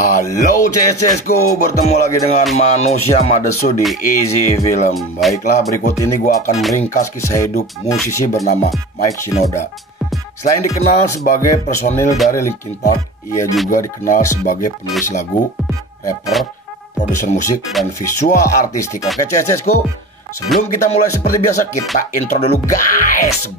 Halo CSCSku, bertemu lagi dengan manusia Madesu di Easy Film. Baiklah, berikut ini gue akan meringkas kisah hidup musisi bernama Mike Shinoda. Selain dikenal sebagai personil dari Linkin Park, ia juga dikenal sebagai penulis lagu, rapper, produser musik, dan visual artistik. Oke CSCSku, sebelum kita mulai seperti biasa, kita intro dulu guys.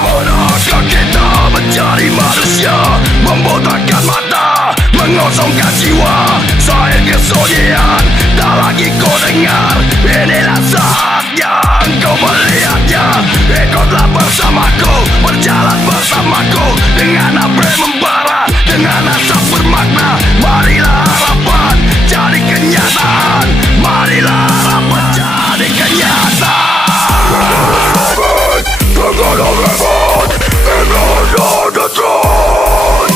Manakah kita mencari manusia, membotakkan mata, mengosongkan jiwa. Sayang kesunyian, tak lagi kau dengar. Inilah saatnya engkau melihatnya. Ikutlah bersamaku, berjalan bersamaku, dengan apa yang membara, dengan asap bermakna. Marilah harapan jadi kenyataan, marilah harapan jadi kenyataan. We're gonna revolt, and on the throne.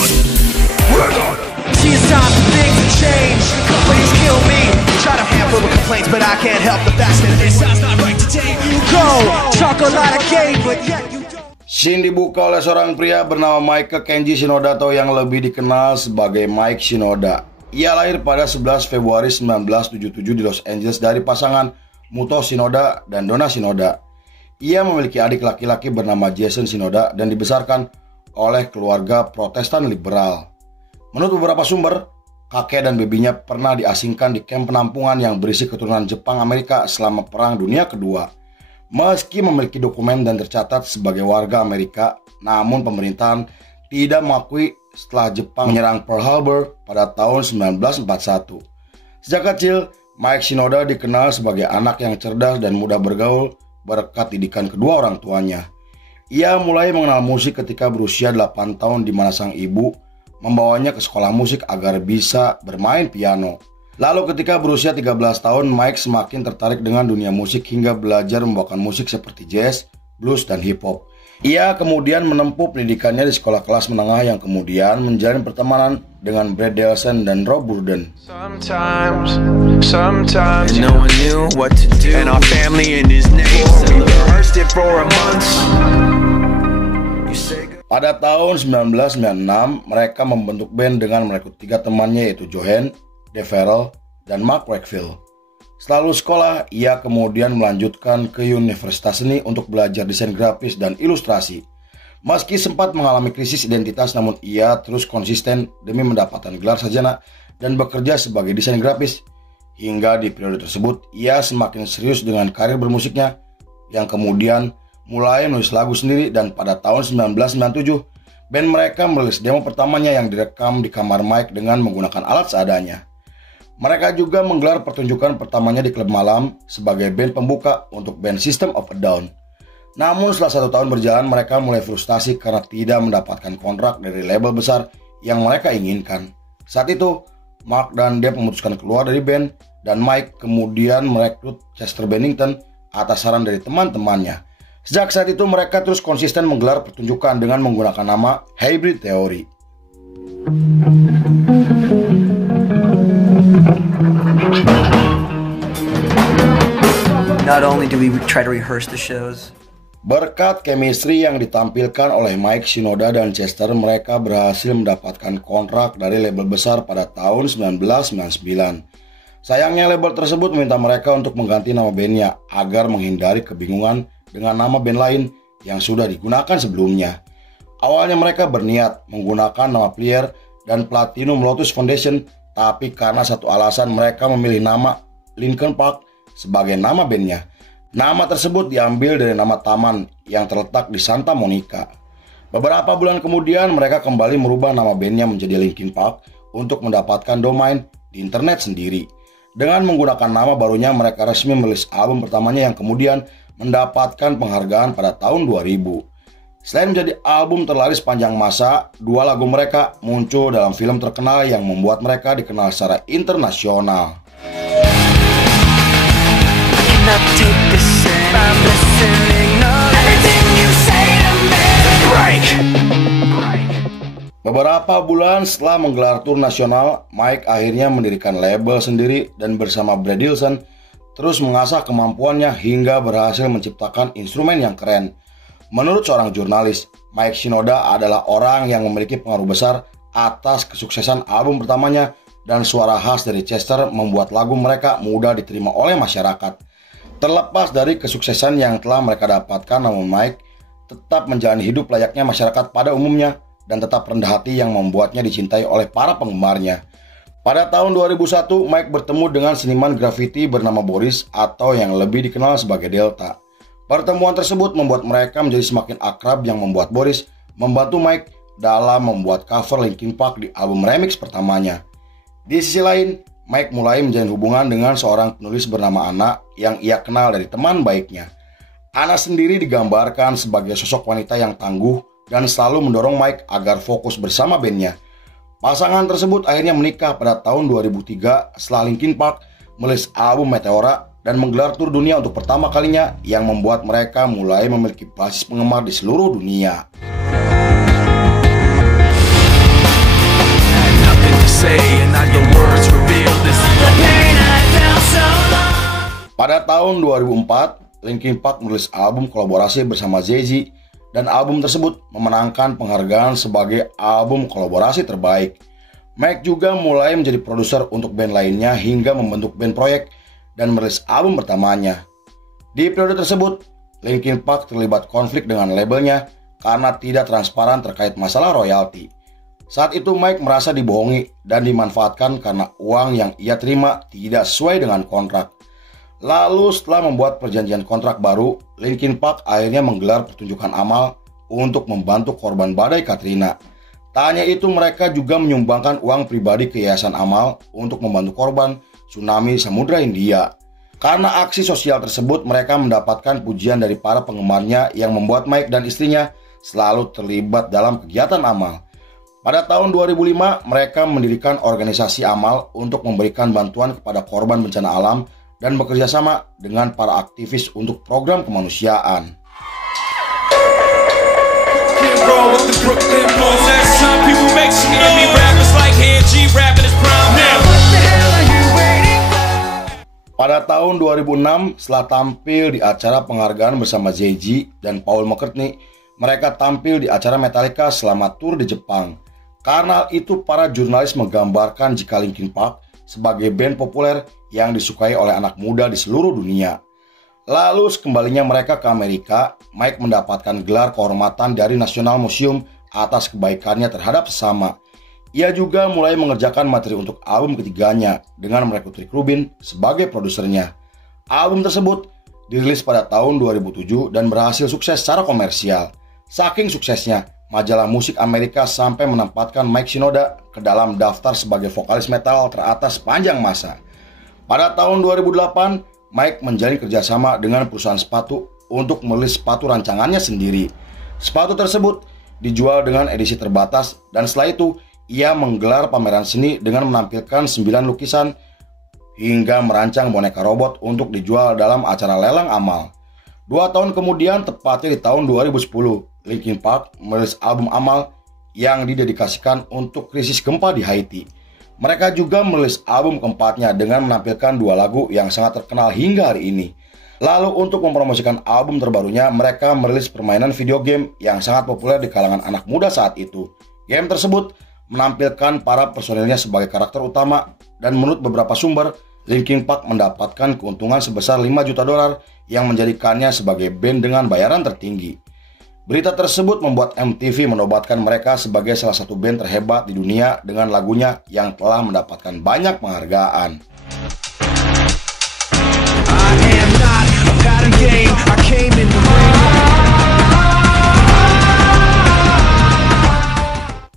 See, it's time for things to change. Companies kill me. Try to handle the complaints, but I can't help the fact that this sounds not right today. You go, talk a lot of game, but yet you don't. Scene dibuka oleh seorang pria bernama Mike Kenji Shinoda atau yang lebih dikenal sebagai Mike Shinoda. Ia lahir pada 11 Februari 1977 di Los Angeles dari pasangan Muto Shinoda dan Donna Shinoda. Ia memiliki adik laki-laki bernama Jason Shinoda dan dibesarkan oleh keluarga Protestan liberal. Menurut beberapa sumber, kakek dan bebinya pernah diasingkan di kamp penampungan yang berisi keturunan Jepang Amerika selama Perang Dunia Kedua. Meski memiliki dokumen dan tercatat sebagai warga Amerika, namun pemerintahan tidak mengakui setelah Jepang menyerang Pearl Harbor pada tahun 1941. Sejak kecil, Mike Shinoda dikenal sebagai anak yang cerdas dan mudah bergaul berkat didikan kedua orang tuanya. Ia mulai mengenal musik ketika berusia 8 tahun di mana sang ibu membawanya ke sekolah musik agar bisa bermain piano. Lalu ketika berusia 13 tahun, Mike semakin tertarik dengan dunia musik hingga belajar membawakan musik seperti jazz, blues, dan hip hop. Ia kemudian menempuh pendidikannya di sekolah kelas menengah yang kemudian menjalin pertemanan dengan Brad Delson dan Rob Burden. Sometimes no one knew what to do, and our family in his name rehearsed it for a month. Pada tahun 1996, mereka membentuk band dengan merekrut 3 temannya yaitu Johan, DeVarel, dan Mark Wakefield. Setelah lulus sekolah, ia kemudian melanjutkan ke Universitas Seni untuk belajar desain grafis dan ilustrasi. Meski sempat mengalami krisis identitas, namun ia terus konsisten demi mendapatkan gelar sarjana dan bekerja sebagai desain grafis. Hingga di periode tersebut, ia semakin serius dengan karir bermusiknya, yang kemudian mulai menulis lagu sendiri, dan pada tahun 1997, band mereka merilis demo pertamanya yang direkam di kamar Mike dengan menggunakan alat seadanya. Mereka juga menggelar pertunjukan pertamanya di klub malam sebagai band pembuka untuk band System of a Down. Namun setelah 1 tahun berjalan, mereka mulai frustasi karena tidak mendapatkan kontrak dari label besar yang mereka inginkan. Saat itu, Mark dan Dave memutuskan keluar dari band, dan Mike kemudian merekrut Chester Bennington atas saran dari teman-temannya. Sejak saat itu, mereka terus konsisten menggelar pertunjukan dengan menggunakan nama Hybrid Theory. Not only do we try to rehearse the shows. Berkat chemistry yang ditampilkan oleh Mike Shinoda dan Chester, mereka berhasil mendapatkan kontrak dari label besar pada tahun 1999. Sayangnya label tersebut meminta mereka untuk mengganti nama bandnya agar menghindari kebingungan dengan nama band lain yang sudah digunakan sebelumnya. Awalnya mereka berniat menggunakan nama Player dan Platinum Lotus Foundation, tapi karena satu alasan mereka memilih nama Linkin Park sebagai nama bandnya. Nama tersebut diambil dari nama taman yang terletak di Santa Monica. Beberapa bulan kemudian mereka kembali merubah nama bandnya menjadi Linkin Park untuk mendapatkan domain di internet sendiri. Dengan menggunakan nama barunya, mereka resmi merilis album pertamanya yang kemudian mendapatkan penghargaan pada tahun 2000. Selain menjadi album terlaris sepanjang masa, 2 lagu mereka muncul dalam film terkenal yang membuat mereka dikenal secara internasional. Beberapa bulan setelah menggelar tur nasional, Mike akhirnya mendirikan label sendiri dan bersama Brad Delson terus mengasah kemampuannya hingga berhasil menciptakan instrumen yang keren. Menurut seorang jurnalis, Mike Shinoda adalah orang yang memiliki pengaruh besar atas kesuksesan album pertamanya, dan suara khas dari Chester membuat lagu mereka mudah diterima oleh masyarakat. Terlepas dari kesuksesan yang telah mereka dapatkan, namun Mike tetap menjalani hidup layaknya masyarakat pada umumnya dan tetap rendah hati yang membuatnya dicintai oleh para penggemarnya. Pada tahun 2001, Mike bertemu dengan seniman grafiti bernama Boris atau yang lebih dikenal sebagai Delta. Pertemuan tersebut membuat mereka menjadi semakin akrab yang membuat Boris membantu Mike dalam membuat cover Linkin Park di album remix pertamanya. Di sisi lain, Mike mulai menjalin hubungan dengan seorang penulis bernama Anna yang ia kenal dari teman baiknya. Anna sendiri digambarkan sebagai sosok wanita yang tangguh dan selalu mendorong Mike agar fokus bersama bandnya. Pasangan tersebut akhirnya menikah pada tahun 2003 setelah Linkin Park merilis album Meteora dan menggelar tur dunia untuk pertama kalinya yang membuat mereka mulai memiliki basis penggemar di seluruh dunia. Pada tahun 2004, Linkin Park merilis album kolaborasi bersama Jay-Z dan album tersebut memenangkan penghargaan sebagai album kolaborasi terbaik. Mike juga mulai menjadi produser untuk band lainnya hingga membentuk band proyek dan merilis album pertamanya. Di periode tersebut, Linkin Park terlibat konflik dengan labelnya karena tidak transparan terkait masalah royalti. Saat itu Mike merasa dibohongi dan dimanfaatkan karena uang yang ia terima tidak sesuai dengan kontrak. Lalu setelah membuat perjanjian kontrak baru, Linkin Park akhirnya menggelar pertunjukan amal untuk membantu korban badai Katrina. Tak hanya itu, mereka juga menyumbangkan uang pribadi ke Yayasan Amal untuk membantu korban tsunami Samudra Hindia. Karena aksi sosial tersebut, mereka mendapatkan pujian dari para penggemarnya yang membuat Mike dan istrinya selalu terlibat dalam kegiatan amal. Pada tahun 2005, mereka mendirikan organisasi amal untuk memberikan bantuan kepada korban bencana alam dan bekerja sama dengan para aktivis untuk program kemanusiaan. Pada tahun 2006, setelah tampil di acara penghargaan bersama Jay-Z dan Paul McCartney, mereka tampil di acara Metallica selama tur di Jepang. Karena itu, para jurnalis menggambarkan jika Linkin Park sebagai band populer yang disukai oleh anak muda di seluruh dunia. Lalu sekembalinya mereka ke Amerika, Mike mendapatkan gelar kehormatan dari National Museum atas kebaikannya terhadap sesama. Ia juga mulai mengerjakan materi untuk album ketiganya dengan merekrut Rick Rubin sebagai produsernya. Album tersebut dirilis pada tahun 2007 dan berhasil sukses secara komersial. Saking suksesnya, majalah musik Amerika sampai menempatkan Mike Shinoda ke dalam daftar sebagai vokalis metal teratas sepanjang masa. Pada tahun 2008, Mike menjalin kerjasama dengan perusahaan sepatu untuk merilis sepatu rancangannya sendiri. Sepatu tersebut dijual dengan edisi terbatas dan setelah itu ia menggelar pameran seni dengan menampilkan 9 lukisan hingga merancang boneka robot untuk dijual dalam acara lelang amal. 2 tahun kemudian, tepatnya di tahun 2010, Linkin Park merilis album Amal yang didedikasikan untuk krisis gempa di Haiti. Mereka juga merilis album keempatnya dengan menampilkan 2 lagu yang sangat terkenal hingga hari ini. Lalu untuk mempromosikan album terbarunya, mereka merilis permainan video game yang sangat populer di kalangan anak muda saat itu. Game tersebut menampilkan para personilnya sebagai karakter utama dan menurut beberapa sumber, Linkin Park mendapatkan keuntungan sebesar $5 juta yang menjadikannya sebagai band dengan bayaran tertinggi. Berita tersebut membuat MTV menobatkan mereka sebagai salah satu band terhebat di dunia dengan lagunya yang telah mendapatkan banyak penghargaan.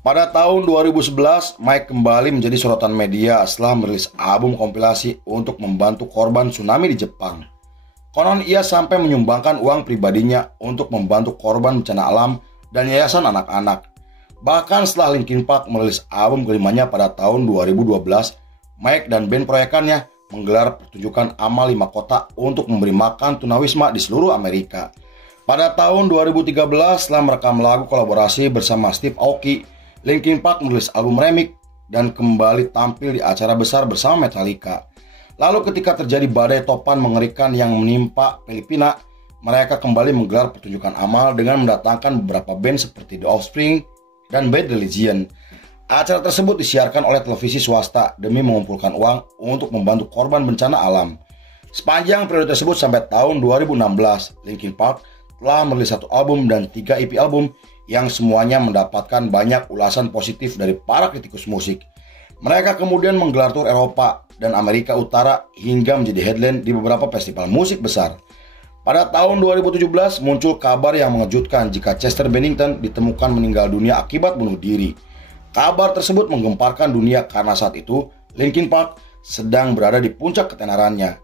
Pada tahun 2011, Mike kembali menjadi sorotan media setelah merilis album kompilasi untuk membantu korban tsunami di Jepang. Konon ia sampai menyumbangkan uang pribadinya untuk membantu korban bencana alam dan yayasan anak-anak. Bahkan setelah Linkin Park merilis album kelimanya pada tahun 2012, Mike dan band proyekannya menggelar pertunjukan amal 5 kota untuk memberi makan tunawisma di seluruh Amerika. Pada tahun 2013, setelah merekam lagu kolaborasi bersama Steve Aoki, Linkin Park merilis album remix dan kembali tampil di acara besar bersama Metallica. Lalu ketika terjadi badai topan mengerikan yang menimpa Filipina, mereka kembali menggelar pertunjukan amal dengan mendatangkan beberapa band seperti The Offspring dan Bad Religion. Acara tersebut disiarkan oleh televisi swasta demi mengumpulkan uang untuk membantu korban bencana alam. Sepanjang periode tersebut sampai tahun 2016, Linkin Park telah merilis 1 album dan 3 EP album yang semuanya mendapatkan banyak ulasan positif dari para kritikus musik. Mereka kemudian menggelar tur Eropa dan Amerika Utara hingga menjadi headline di beberapa festival musik besar. Pada tahun 2017 muncul kabar yang mengejutkan jika Chester Bennington ditemukan meninggal dunia akibat bunuh diri. Kabar tersebut menggemparkan dunia karena saat itu Linkin Park sedang berada di puncak ketenarannya.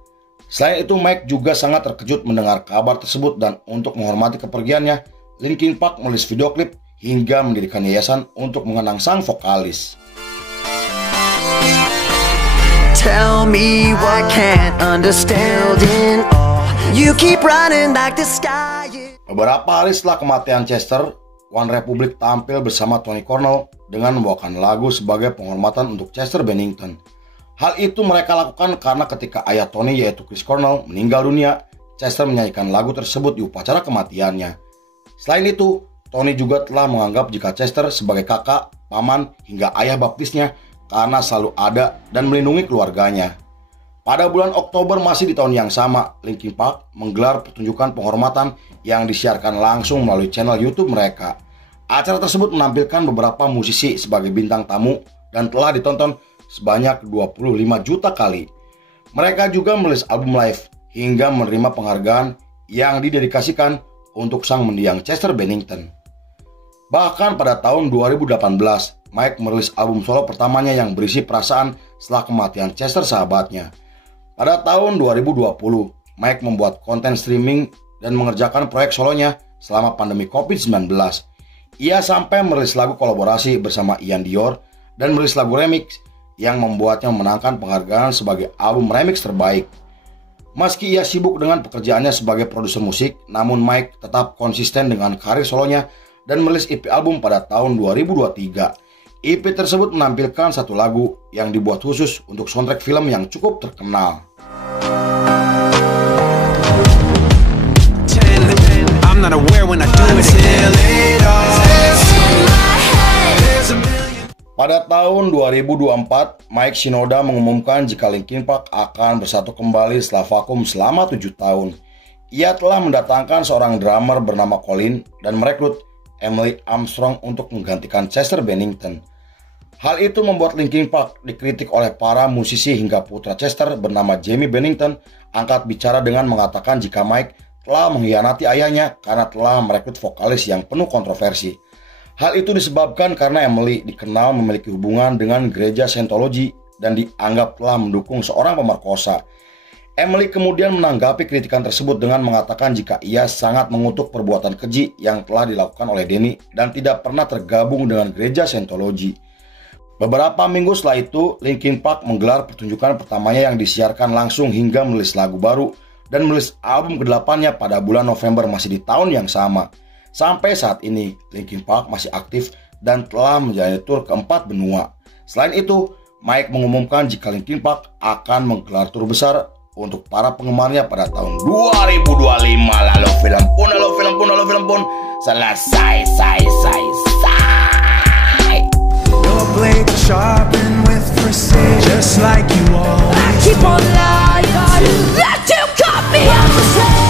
Selain itu, Mike juga sangat terkejut mendengar kabar tersebut dan untuk menghormati kepergiannya, Linkin Park merilis video klip hingga mendirikan yayasan untuk mengenang sang vokalis. Tell me what can't understand in all. You keep running like the sky. Beberapa hari setelah kematian Chester, One Republic tampil bersama Tony Cornell dengan membawakan lagu sebagai penghormatan untuk Chester Bennington. Hal itu mereka lakukan karena ketika ayah Tony yaitu Chris Cornell meninggal dunia, Chester menyanyikan lagu tersebut di upacara kematiannya. Selain itu, Tony juga telah menganggap jika Chester sebagai kakak, paman, hingga ayah baptisnya karena selalu ada dan melindungi keluarganya. Pada bulan Oktober masih di tahun yang sama, Linkin Park menggelar pertunjukan penghormatan yang disiarkan langsung melalui channel YouTube mereka. Acara tersebut menampilkan beberapa musisi sebagai bintang tamu dan telah ditonton sebanyak 25 juta kali. Mereka juga merilis album live hingga menerima penghargaan yang didedikasikan untuk sang mendiang Chester Bennington. Bahkan pada tahun 2018, Mike merilis album solo pertamanya yang berisi perasaan setelah kematian Chester sahabatnya. Pada tahun 2020, Mike membuat konten streaming dan mengerjakan proyek solonya selama pandemi COVID-19. Ia sampai merilis lagu kolaborasi bersama Ian Dior dan merilis lagu remix yang membuatnya memenangkan penghargaan sebagai album remix terbaik. Meski ia sibuk dengan pekerjaannya sebagai produser musik, namun Mike tetap konsisten dengan karir solonya dan merilis EP album pada tahun 2023. EP tersebut menampilkan 1 lagu yang dibuat khusus untuk soundtrack film yang cukup terkenal. I'm not aware when I do it again. Pada tahun 2024, Mike Shinoda mengumumkan jika Linkin Park akan bersatu kembali setelah vakum selama 7 tahun. Ia telah mendatangkan seorang drummer bernama Colin dan merekrut Emily Armstrong untuk menggantikan Chester Bennington. Hal itu membuat Linkin Park dikritik oleh para musisi hingga putra Chester bernama Jamie Bennington angkat bicara dengan mengatakan jika Mike telah mengkhianati ayahnya karena telah merekrut vokalis yang penuh kontroversi. Hal itu disebabkan karena Emily dikenal memiliki hubungan dengan gereja Scientology dan dianggap telah mendukung seorang pemerkosa. Emily kemudian menanggapi kritikan tersebut dengan mengatakan jika ia sangat mengutuk perbuatan keji yang telah dilakukan oleh Denny dan tidak pernah tergabung dengan gereja Scientology. Beberapa minggu setelah itu, Linkin Park menggelar pertunjukan pertamanya yang disiarkan langsung hingga merilis lagu baru dan merilis album ke-8-nya pada bulan November masih di tahun yang sama. Sampai saat ini, Linkin Park masih aktif dan telah menjalani tur ke 4 benua. Selain itu, Mike mengumumkan jika Linkin Park akan menggelar tur besar untuk para penggemarnya pada tahun 2025. Lalu film pun selesai. Your blade sharpen with precision, just like you always. I keep on lying, that you cut me off the side.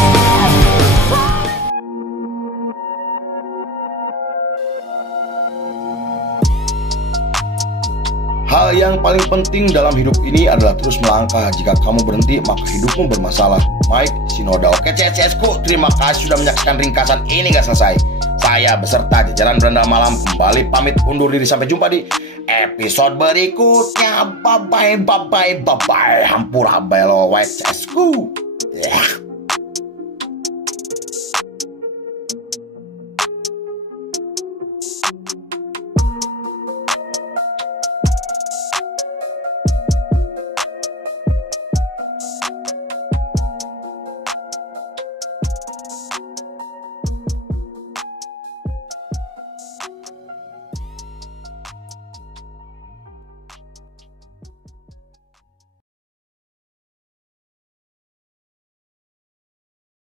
Hal yang paling penting dalam hidup ini adalah terus melangkah. Jika kamu berhenti, maka hidupmu bermasalah. Mike Shinoda. Oke CSku, terima kasih sudah menyaksikan ringkasan ini gak selesai. Saya beserta jajaran Beranda Malam kembali pamit undur diri. Sampai jumpa di episode berikutnya. Bye bye. Hampura belo white CSku.